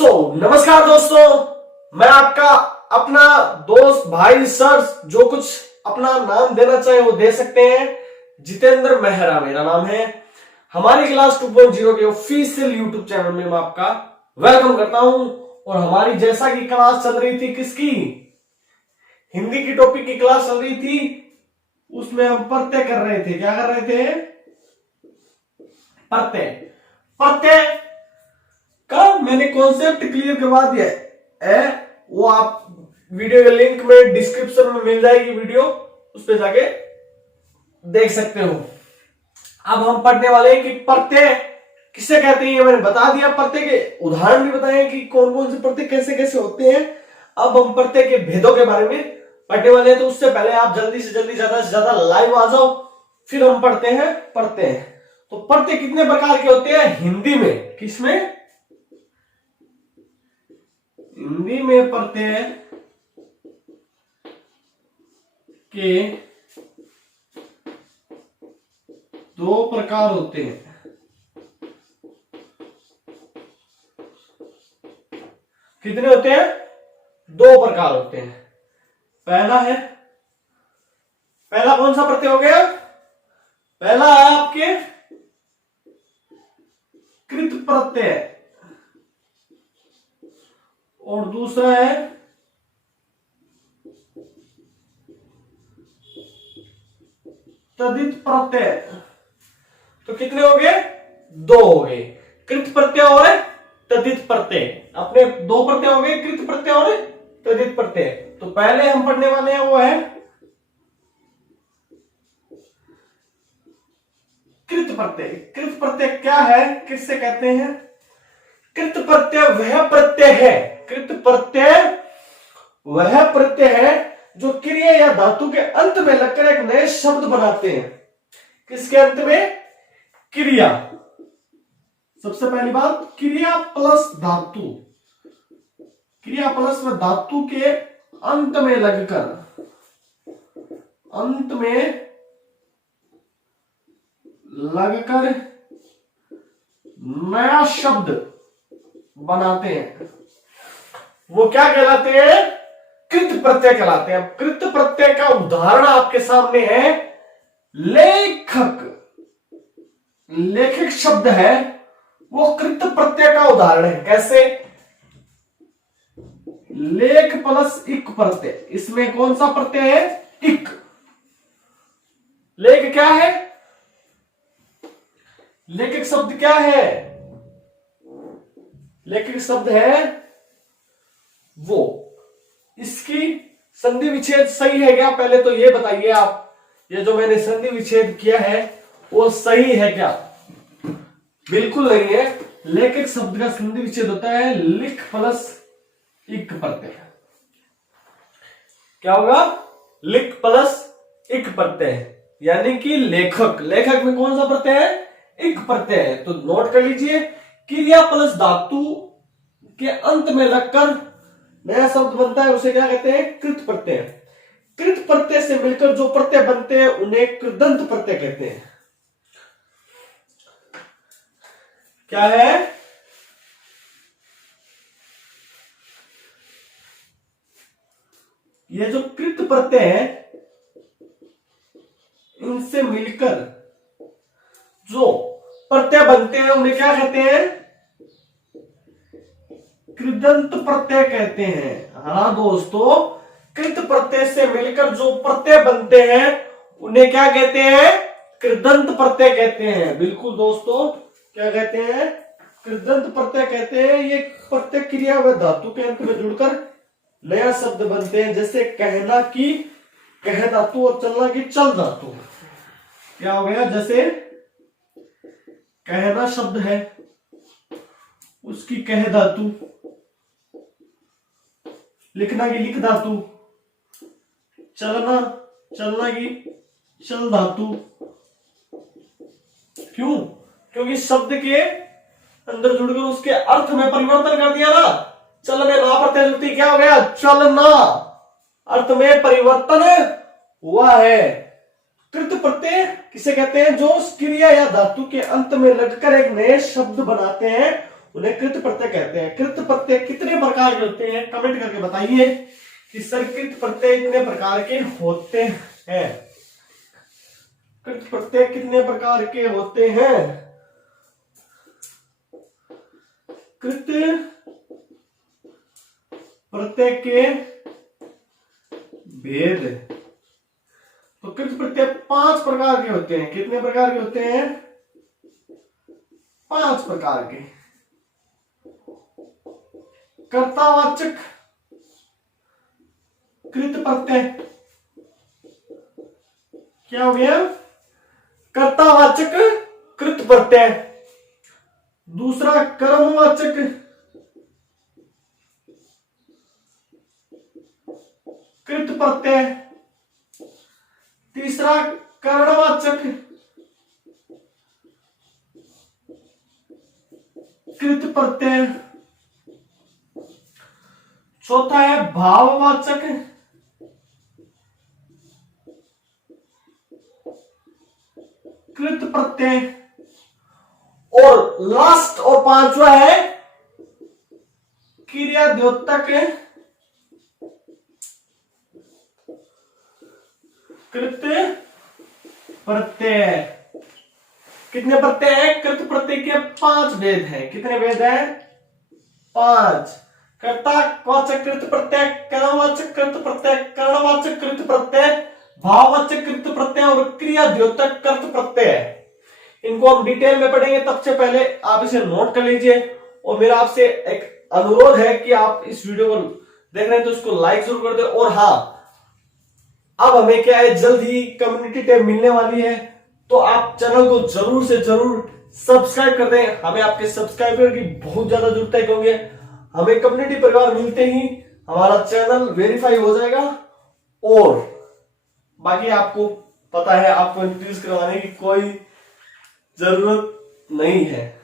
नमस्कार दोस्तों, मैं आपका अपना दोस्त भाई सर जो कुछ अपना नाम देना चाहे वो दे सकते हैं। जितेंद्र मेहरा मेरा नाम है। हमारी क्लास 2.0 के ऑफिशियल यूट्यूब चैनल में मैं आपका वेलकम करता हूं। और हमारी जैसा कि क्लास चल रही थी किसकी, हिंदी की टॉपिक की क्लास चल रही थी, उसमें हम प्रत्यय कर रहे थे। क्या कर रहे थे? प्रत्यय। प्रत्यय का मैंने कॉन्सेप्ट क्लियर करवा दिया है। वो आप वीडियो के लिंक में डिस्क्रिप्शन में मिल जाएगी वीडियो, उस पे जाके देख सकते हो। अब हम पढ़ने वाले हैं कि प्रत्यय किसे कहते हैं, ये मैंने बता दिया। प्रत्यय के उदाहरण भी बताए कि कौन कौन से प्रत्यय कैसे कैसे होते हैं। अब हम प्रत्यय के भेदों के बारे में पढ़ने वाले हैं, तो उससे पहले आप जल्दी से जल्दी ज्यादा से ज्यादा लाइव आ जाओ, फिर हम पढ़ते हैं प्रत्यय। तो प्रत्यय कितने प्रकार के होते हैं हिंदी में? किसमें? हिंदी में प्रत्यय के दो प्रकार होते हैं। कितने होते हैं? दो प्रकार होते हैं। पहला कौन सा प्रत्यय हो गया? पहला है आपके कृत प्रत्यय और दूसरा है तदित प्रत्यय। तो कितने हो गए? दो हो गए, कृत प्रत्यय और तदित प्रत्यय। अपने दो प्रत्यय हो गए, कृत प्रत्यय और तदित प्रत्यय। तो पहले हम पढ़ने वाले हैं वो है कृत प्रत्यय। कृत प्रत्यय क्या है, किससे कहते हैं? कृत प्रत्यय वह प्रत्यय है, कृत प्रत्यय वह प्रत्यय है जो क्रिया या धातु के अंत में लगकर एक नए शब्द बनाते हैं। किसके अंत में? क्रिया। सबसे पहली बात, क्रिया प्लस धातु, क्रिया प्लस धातु के अंत में लगकर नया शब्द बनाते हैं, वो क्या कहलाते हैं? कृत प्रत्यय कहलाते हैं। कृत प्रत्यय का उदाहरण आपके सामने है लेखक। लेखक शब्द है वो कृत प्रत्यय का उदाहरण है। कैसे? लेख प्लस इक प्रत्यय। इसमें कौन सा प्रत्यय है? इक। लेख क्या है? लेखक शब्द क्या है? लेखक शब्द है वो। इसकी संधि विच्छेद सही है क्या? पहले तो ये बताइए आप, ये जो मैंने संधि विच्छेद किया है वो सही है क्या? बिल्कुल नहीं है। लेखक शब्द का संधि विच्छेद होता है लिख प्लस इक प्रत्यय। क्या होगा? लिख प्लस इक प्रत्यय, यानी कि लेखक। लेखक में कौन सा प्रत्यय है? इक प्रत्यय है। तो नोट कर लीजिए, क्रिया प्लस धातु के अंत में लगकर नया शब्द बनता है, उसे क्या कहते हैं? कृत प्रत्यय। कृत प्रत्यय से मिलकर जो प्रत्यय बनते हैं उन्हें कृदंत प्रत्यय कहते हैं। क्या है? ये जो कृत प्रत्यय है इनसे मिलकर जो प्रत्यय बनते हैं उन्हें क्या कहते हैं? कृदंत प्रत्यय कहते हैं। हाँ दोस्तों, कृत प्रत्यय से मिलकर जो प्रत्यय बनते हैं उन्हें क्या कहते हैं? कृदंत प्रत्यय कहते हैं। बिल्कुल दोस्तों, क्या कहते हैं? कृदंत प्रत्यय कहते हैं। ये प्रत्यय क्रिया व धातु के अंत में जुड़कर नया शब्द बनते हैं। जैसे कहना की कह धातु और चलना की चल धातु। क्या हो गया? जैसे कहना शब्द है उसकी कह धातु, लिखना की लिख धातु, चलना की चल धातु। क्यों? क्योंकि शब्द के अंदर जुड़कर उसके अर्थ में परिवर्तन कर दिया ना। चल में ना प्रत्यय जुड़ती, क्या हो गया? चलना। अर्थ में परिवर्तन हुआ है। कृत प्रत्यय किसे कहते हैं? जो क्रिया या धातु के अंत में लगकर एक नए शब्द बनाते हैं उन्हें कृत प्रत्यय कहते हैं। कृत प्रत्यय कितने प्रकार के होते हैं, कमेंट करके बताइए कि सर कृत प्रत्यय इतने प्रकार के होते हैं। कृत प्रत्यय कितने प्रकार के होते हैं? कृत प्रत्यय के भेद। तो कृत प्रत्यय 5 प्रकार के होते हैं। कितने प्रकार के होते हैं? 5 प्रकार के। कर्तावाचक कृत प्रत्यय क्या हो गया? कर्तावाचक कृत प्रत्यय। दूसरा कर्मवाचक कृत प्रत्यय। तीसरा करणवाचक कृत प्रत्यय। चौथा है भाववाचक कृत प्रत्यय। और लास्ट और 5वां है क्रिया द्योतक कृत प्रत्यय। कितने प्रत्यय है? कृत प्रत्यय के 5 भेद हैं। कितने भेद हैं? 5। कर्तावाचक कृत प्रत्यय, कर्मवाचक कृत प्रत्यय, करणवाचक कृत प्रत्यय, भाववाचक कृत प्रत्यय और क्रिया द्योतक कृत प्रत्यय। इनको हम डिटेल में पढ़ेंगे, तब से पहले आप इसे नोट कर लीजिए। और मेरा आपसे एक अनुरोध है कि आप इस वीडियो को देख रहे हैं तो इसको लाइक जरूर कर दे। और हाँ, अब हमें क्या है, जल्द ही कम्युनिटी टैब मिलने वाली है, तो आप चैनल को जरूर से जरूर सब्सक्राइब कर दें। हमें आपके सब्सक्राइबर की बहुत ज्यादा जरूरत है, क्योंकि हमें कम्युनिटी परिवार मिलते ही हमारा चैनल वेरीफाई हो जाएगा। और बाकी आपको पता है, आपको इंट्रोड्यूस करवाने की कोई जरूरत नहीं है।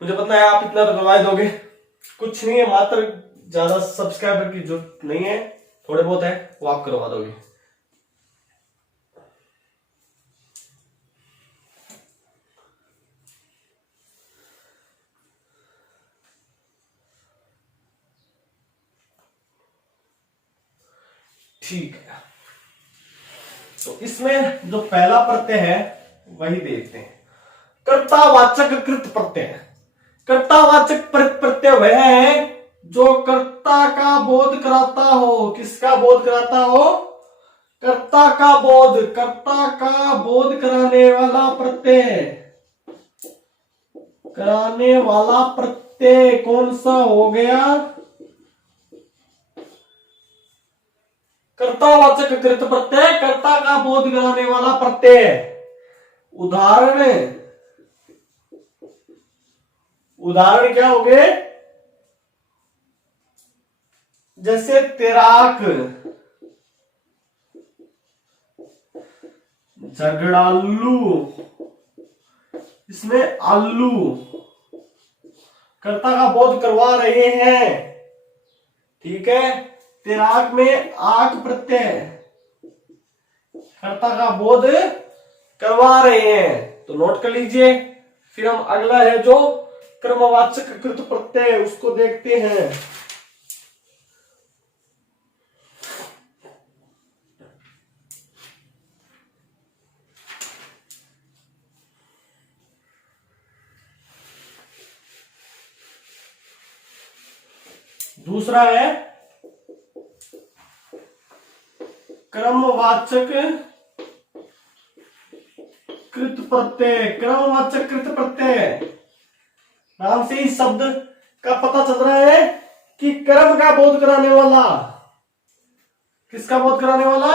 मुझे पता है आप इतना करवा दोगे। कुछ नहीं है, मात्र ज्यादा सब्सक्राइबर की जरूरत नहीं है, थोड़े बहुत है वो आप करवा दोगे। ठीक है, तो इसमें जो पहला प्रत्यय है वही देखते हैं। कर्तावाचक कृत प्रत्यय। कर्तावाचक प्रत्यय वह है जो कर्ता का बोध कराता हो। किसका बोध कराता हो? कर्ता का बोध। कर्ता का बोध कराने वाला प्रत्यय। कराने वाला प्रत्यय कौन सा हो गया? कर्तावाचक कृत प्रत्यय, कर्ता का बोध कराने वाला प्रत्यय। उदाहरण क्या हो गए? जैसे तैराक, झगड़ालू, इसमें आलू। कर्ता का बोध करवा रहे हैं, ठीक है। तैराक में आक प्रत्यय, कर्ता का बोध करवा रहे हैं, तो नोट कर लीजिए। फिर हम अगला है जो कर्मवाचक कृत प्रत्यय, उसको देखते हैं। दूसरा है क्रमवाचक कृत प्रत्यय। क्रमवाचक कृत प्रत्यय, नाम से ही शब्द का पता चल रहा है कि कर्म का बोध कराने वाला। किसका बोध कराने वाला?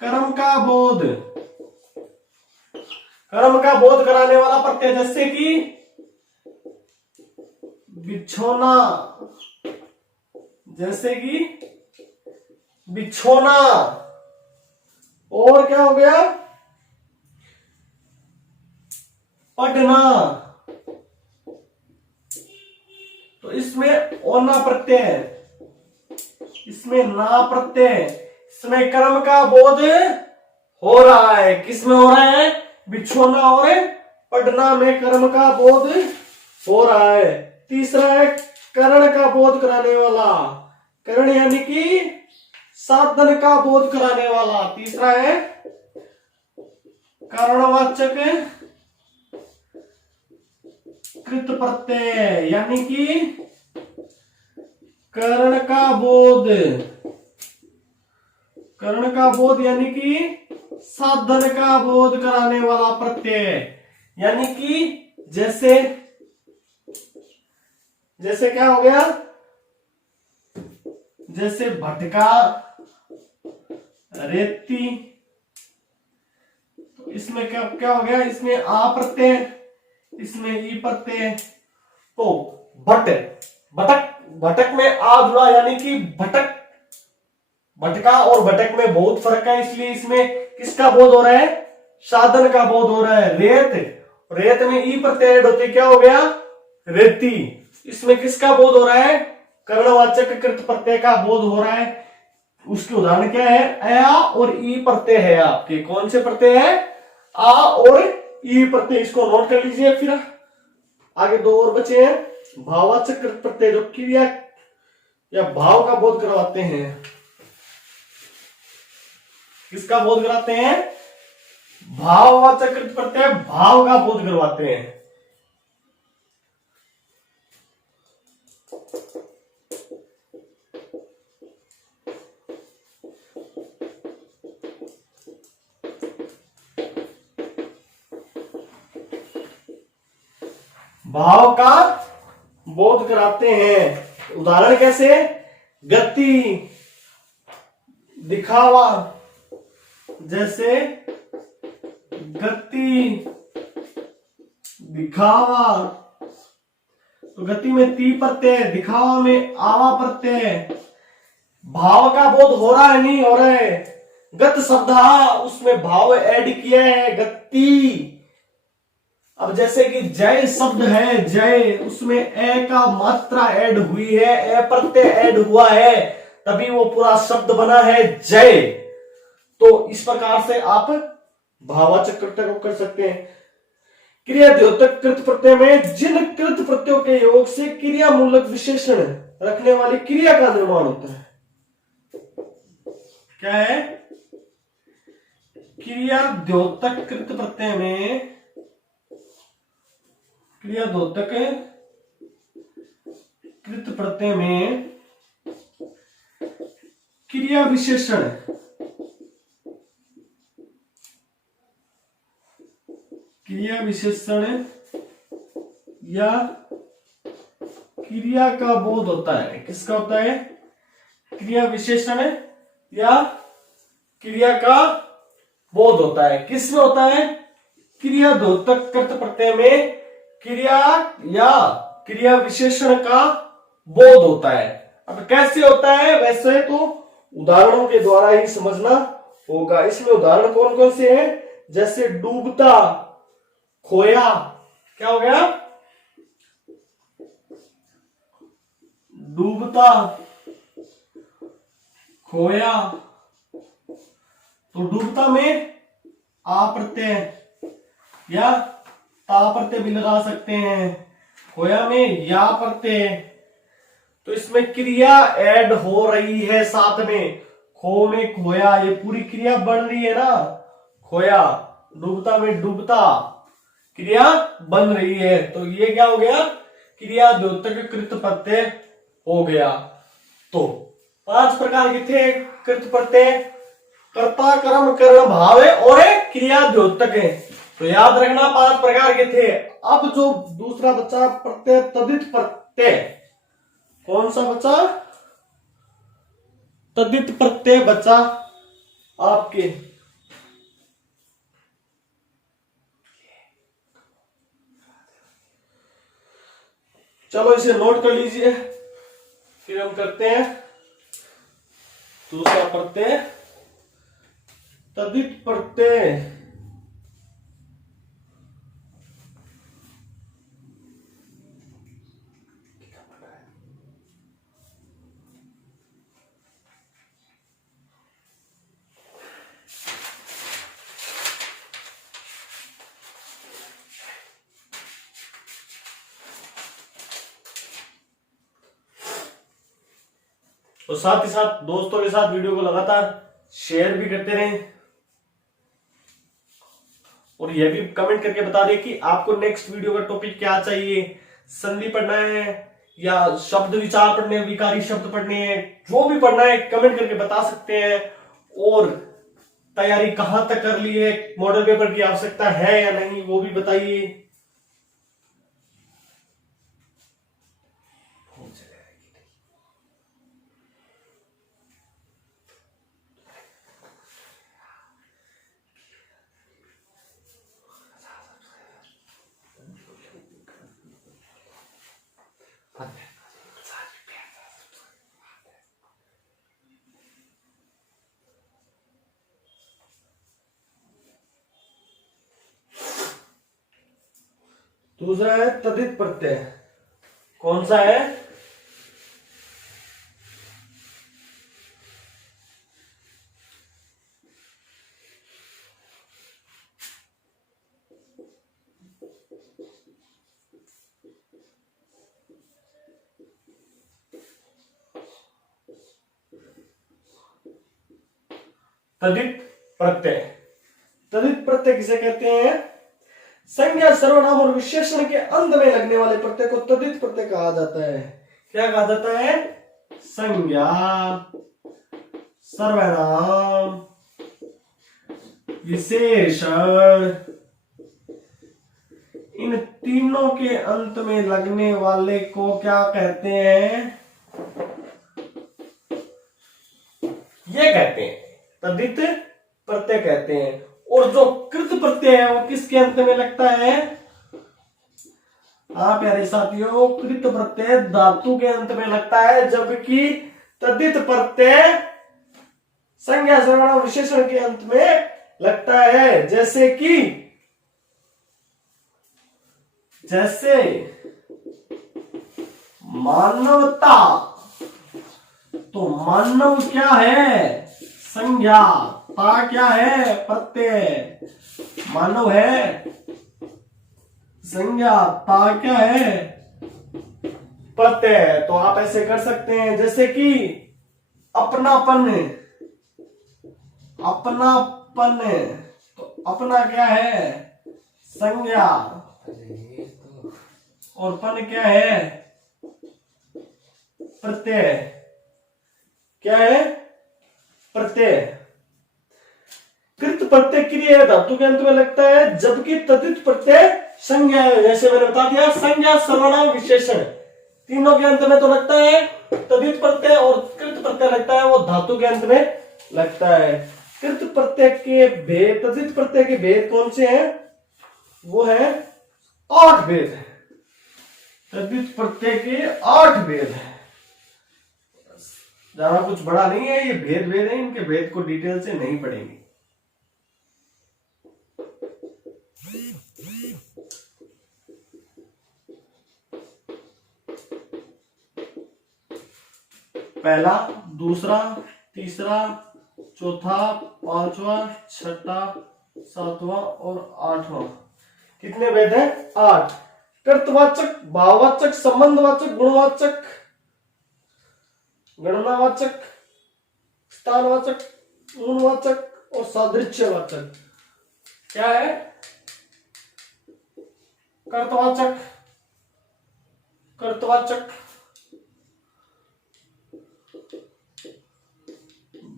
कर्म का बोध। कर्म का बोध कराने वाला प्रत्यय, जैसे कि बिछोना, जैसे कि बिछोना। और क्या हो गया? पढ़ना। तो इसमें ओना प्रत्यय है, इसमें ना प्रत्यय, इसमें कर्म का बोध हो रहा है। किसमें हो रहा है? बिछोना और पढ़ना में कर्म का बोध हो रहा है। तीसरा है करण का बोध कराने वाला, करण यानी कि साधन का बोध कराने वाला। तीसरा है कारणवाचक कृत प्रत्यय यानी कि करण का बोध, करण का बोध यानी कि साधन का बोध कराने वाला प्रत्यय। यानी कि जैसे जैसे क्या हो गया, जैसे भटका, रेती, तो इसमें क्या क्या हो गया, इसमें आ प्रत्यय, इसमें ई प्रत्यय। तो भटक, भटक में आ जुड़ा यानी कि भटक, भटका और भटक में बहुत फर्क है, इसलिए इसमें किसका बोध हो रहा है, साधन का बोध हो रहा है। रेत, रेत में ई प्रत्यय ऐड होते क्या हो गया, रेती, इसमें किसका बोध हो रहा है, कर्णवाचक कृत प्रत्यय का बोध हो रहा है। उसके उदाहरण क्या है, आ और ई प्रत्यय है आपके, कौन से प्रत्यय है, आ और ई प्रत्यय, इसको नोट कर लीजिए। फिर आगे दो और बचे हैं, भाववाचक कृत प्रत्यय जो क्रिया या भाव का बोध करवाते हैं। किसका बोध कराते हैं, भाववाचक कृत प्रत्यय भाव का बोध करवाते हैं। भाव का बोध कराते हैं। उदाहरण कैसे, गति, दिखावा, जैसे गति, दिखावा, तो गति में ती प्रत्यय, दिखावा में आवा प्रत्यय। भाव का बोध हो रहा है, नहीं हो रहा है, गत शब्द उसमें भाव ऐड किया है, गति। अब जैसे कि जय शब्द है, जय, उसमें ए का मात्रा ऐड हुई है, ए प्रत्यय ऐड हुआ है, तभी वो पूरा शब्द बना है जय। तो इस प्रकार से आप भाववाचक प्रत्यय को कर सकते हैं। क्रिया द्योतक कृत प्रत्यय में जिन कृत प्रत्ययों के योग से क्रिया मूलक विशेषण रखने वाली क्रिया का निर्माण होता है, क्या है, क्रिया द्योतक कृत प्रत्यय में, क्रिया द्योतक कृत प्रत्यय में क्रिया विशेषण, क्रिया विशेषण या क्रिया का बोध होता है। किसका होता है, क्रिया विशेषण या क्रिया का बोध होता है। किसमें होता है, क्रिया द्योतक कृत प्रत्यय में क्रिया या क्रिया विशेषण का बोध होता है। अब कैसे होता है, वैसे तो उदाहरणों के द्वारा ही समझना होगा। इसमें उदाहरण कौन कौन से हैं, जैसे डूबता, खोया, क्या हो गया, डूबता, खोया, तो डूबता में आ प्रत्यय या ता प्रत्यय भी लगा सकते हैं, खोया में या प्रत्यय। तो इसमें क्रिया ऐड हो रही है साथ में, खो में खोया, ये पूरी क्रिया बन रही है ना, खोया, डूबता में डूबता, क्रिया बन रही है। तो ये क्या हो गया, क्रिया द्योतक कृत प्रत्यय हो गया। तो 5 प्रकार के थे कृत प्रत्यय, कर्ता, कर्म, करण, भाव और क्रिया द्योतक है। तो याद रखना 5 प्रकार के थे। अब जो दूसरा बचा प्रत्यय तदित प्रत्यय, कौन सा बचा, तदित प्रत्यय बचा आपके। चलो इसे नोट कर लीजिए, फिर हम करते हैं दूसरा प्रत्यय तदित प्रत्यय। और साथ ही साथ दोस्तों के साथ वीडियो को लगातार शेयर भी करते रहें, और यह भी कमेंट करके बता दें कि आपको नेक्स्ट वीडियो का टॉपिक क्या चाहिए, संधि पढ़ना है या शब्द विचार पढ़ने हैं, विकारी शब्द पढ़ने हैं, जो भी पढ़ना है कमेंट करके बता सकते हैं। और तैयारी कहां तक कर ली है, मॉडल पेपर की आवश्यकता है या नहीं, वो भी बताइए। दूसरा है तदित प्रत्यय। कौन सा है? तदित प्रत्यय। तदित प्रत्यय किसे कहते हैं? संज्ञा, सर्वनाम और विशेषण के अंत में लगने वाले प्रत्यय को तदित प्रत्यय कहा जाता है। क्या कहा जाता है? संज्ञा, सर्वनाम, विशेषण, इन तीनों के अंत में लगने वाले को क्या कहते हैं? ये कहते हैं तदित प्रत्यय कहते हैं। और जो कृत प्रत्यय है वो किसके अंत में लगता है? हाँ प्यारे साथियों, कृत प्रत्यय धातु के अंत में लगता है, जबकि तदित प्रत्यय संज्ञा, सर्वनाम, विशेषण के अंत में लगता है। जैसे मानवता, तो मानव क्या है? संज्ञा, ता क्या है? प्रत्यय। मानव है संज्ञा, ता क्या है? प्रत्यय। तो आप ऐसे कर सकते हैं, जैसे कि अपनापन, अपनापन, तो अपना क्या है? संज्ञा, और पन क्या है? प्रत्यय। क्या है? प्रत्यय। कृत प्रत्यय क्रिया धातु के अंत में लगता है, जबकि तदित प्रत्यय संज्ञा है। जैसे मैंने बता दिया, संज्ञा, सर्वनाम, विशेषण तीनों के अंत में तो लगता है तदित प्रत्यय, और कृत प्रत्यय लगता है वो धातु के अंत में लगता है। कृत प्रत्यय के भेद, तदित प्रत्यय के भेद कौन से हैं? वो है 8 भेद है। तद्धित प्रत्यय के 8 भेद है। ज्यादा कुछ बड़ा नहीं है, ये भेद है, इनके भेद को डिटेल से नहीं पढ़ेंगे। पहला, दूसरा, तीसरा, चौथा, पांचवा, छठा, सातवां और 8वां। कितने भेद हैं? 8। कर्तवाचक, भाववाचक, संबंधवाचक, गुणवाचक, गणनावाचक, स्थानवाचक, गुणवाचक और सादृश्यवाचक। क्या है? कर्तवाचक, कर्तवाचक,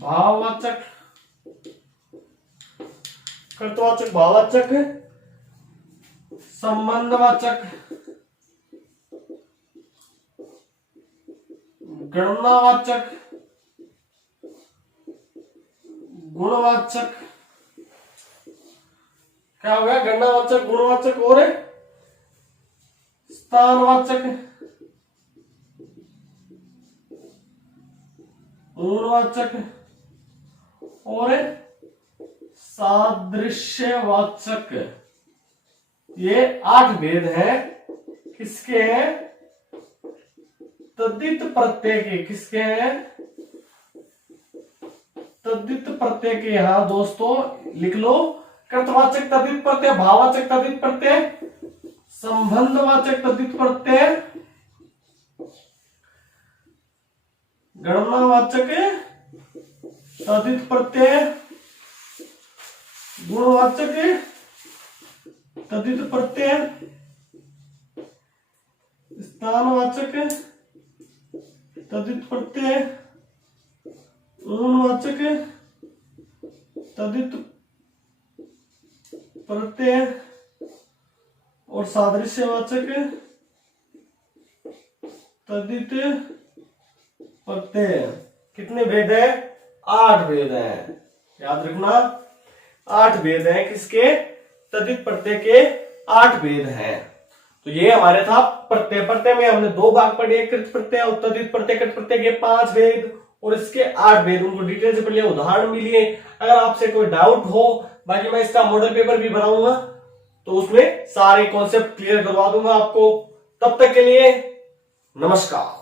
भाववाचक, कर्तवाचक, भाववाचक, संबंधवाचक, गणनावाचक, गुणवाचक। क्या हो गया? गणनावाचक, गुणवाचक और स्थानवाचक, गुणवाचक और सादृश्यवाचक। ये 8 भेद हैं। किसके हैं? तद्धित प्रत्यय के। किसके हैं? तद्धित प्रत्यय के। यहां दोस्तों लिख लो, कर्तवाचक तद्धित प्रत्यय, भाववाचक तद्धित प्रत्यय, संबंधवाचक तद्धित प्रत्यय, गणनावाचक तद्धित प्रत्यय, गुणवाचक तद्धित प्रत्यय, स्थानवाचक तद्धित प्रत्यय, ऊनवाचक तद्धित प्रत्यय और सादृश्यवाचक तद्धित प्रत्यय। कितने भेद है? 8 भेद हैं। याद रखना 8 भेद हैं। किसके? तद्धित प्रत्यय के 8 भेद हैं। तो ये हमारे था प्रत्यय। प्रत्यय में हमने 2 भाग पढ़े, कृत प्रत्यय और तद्धित प्रत्यय। कृत प्रत्यय के 5 भेद और इसके 8 भेद, उनको डिटेल से पढ़िए, उदाहरण भी लिए। अगर आपसे कोई डाउट हो, बाकी मैं इसका मॉडल पेपर भी बनाऊंगा तो उसमें सारे कॉन्सेप्ट क्लियर करवा दूंगा आपको। तब तक के लिए नमस्कार।